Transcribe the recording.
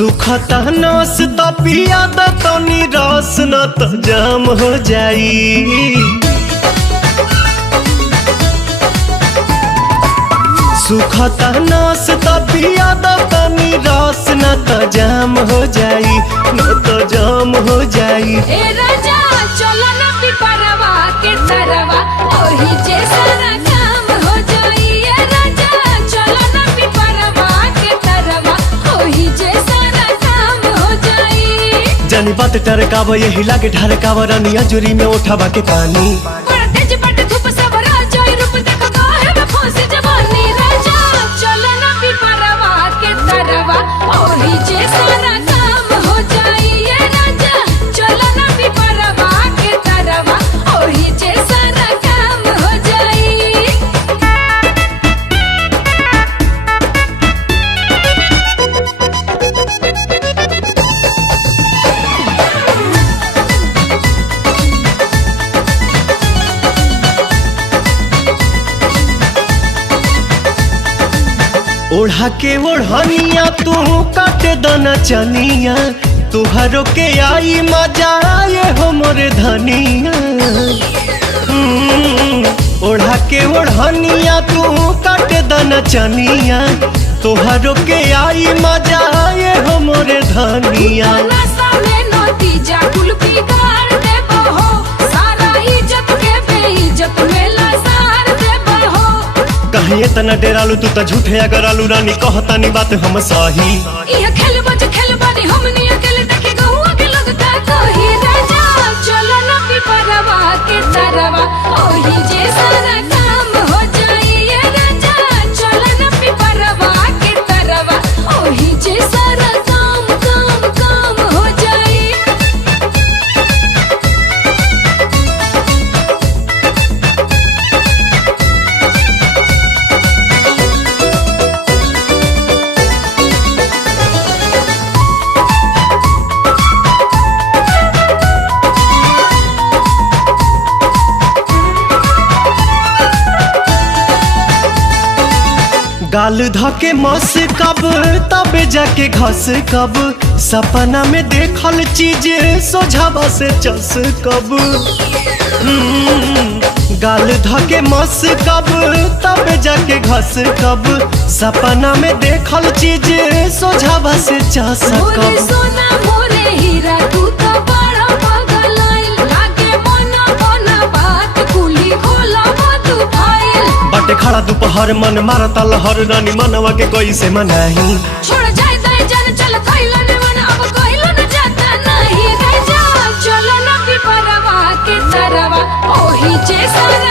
सुखता नस त पिया द तनी रस न त जाम हो जाई। सुखता नस त पिया द तनी रस न त जाम हो जाई, न त जाम हो जाई। ए राजा चलो ना पिपरवा के तरवा ओही जे सारा काम हो जाई। ए राजा चलो ना पिपरवा के तरवा ओही जे सारा काम हो जाई। जानी बात टरकाव यही लागे ढरकाव रानिया जुरी में उठावा के पानी। बड़ा तेज बट धूप सब राजा रूप देखो काहे में फंसी जवानी। राजा चलो ना पिपरवा के तरवा ओही जे सारा काम हो जाई। ए राजा चलो ना पिपरवा के तरवा ओही जे सारा काम हो जाई। ओढ़ा के ओढ़निया तू काटे दना चनिया, तुहरो के आई मजा आए हो मोरे धनिया। ओढ़ा के ओढ़निया तू काटे दना चनिया, तुहरो के आई मजा आए हो मोरे धनिया। नशा में नतीजा कुल बिगाड़ देबो हो, सारा इज्जत के बेइज्जत में लसार देबो हो। कहीं इतना डेरालू तू त झूठे अगर आलू रानी कहतानी बात हम सही। इह खेल बज खेल बानी हमनी अकेले देखे गहुआ के लोग का कही। राजा चलो ना पिपरवा के तरवा ओही जे सारा काम हो जाई। ए राजा चलो ना पिपरवा के तरवा ओही जे सारा काम काम काम हो जाई। गाल धके मस कब तबे जाके घस कब, सपना में देखल चीज सोझावा से चस कब। गाल धके मस कब तबे जाके घस कब, सपना में देखल चीज सोझावा से चस मोरे कब। सोना मोरे हीरा तू तो बड़ा पगलाइल लागे मना मना बात कुली खोला तू फाइल। बटे खड़ा दोपहर मन मारता लहर रानी मनवा के कोई से मनाही। छोड़ जाए दाए जान चल कइलो ने मन अब कइलो न जाता नहीं। राजा चलो ना पिपरवा के तरवा ओही जे सारा